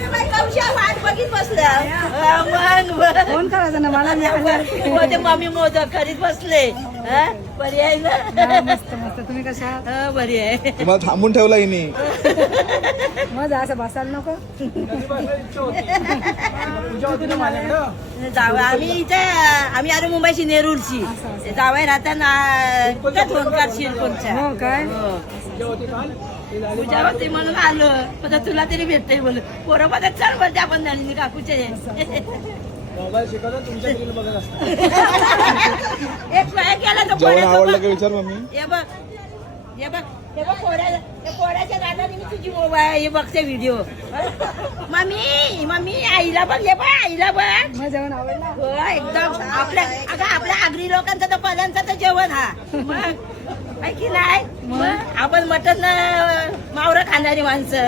वाट बघित बसल्या मग फोन करायचा ना मला मध्ये मम्मी मोदक करीत बसले बरी आहे ना मस्त मस्त तुम्ही कशा बरी आहे तुम्हाला थांबून ठेवला हिने मग असं बसायला नको जावं आम्ही इथे आम्ही आलो मुंबईची नेरूरची जावई राहताना कुठं फोन करशील कोणच्या हो काय तुझ्या होती म्हणून आलो पण तुला तरी भेटते बोल पोरं मध्ये चल बोलते आपण नलिनी काकूचे एक गेला तो जेवण आवडलं का विचार मम्मी हे बघ हे बघ हे बघ पोऱ्याच्या दादाने मी तुझी मोबाईल हे बघते व्हिडिओ मम्मी मम्मी आईला बघ हे बघ आईला बघ मग जेवण आवडलं हो एकदम आपल्या आगरी लोकांचं तर पहिल्यांचं तर जेवण हा मग आहे की नाही मग आपण मटण मावरं खाणारी माणसं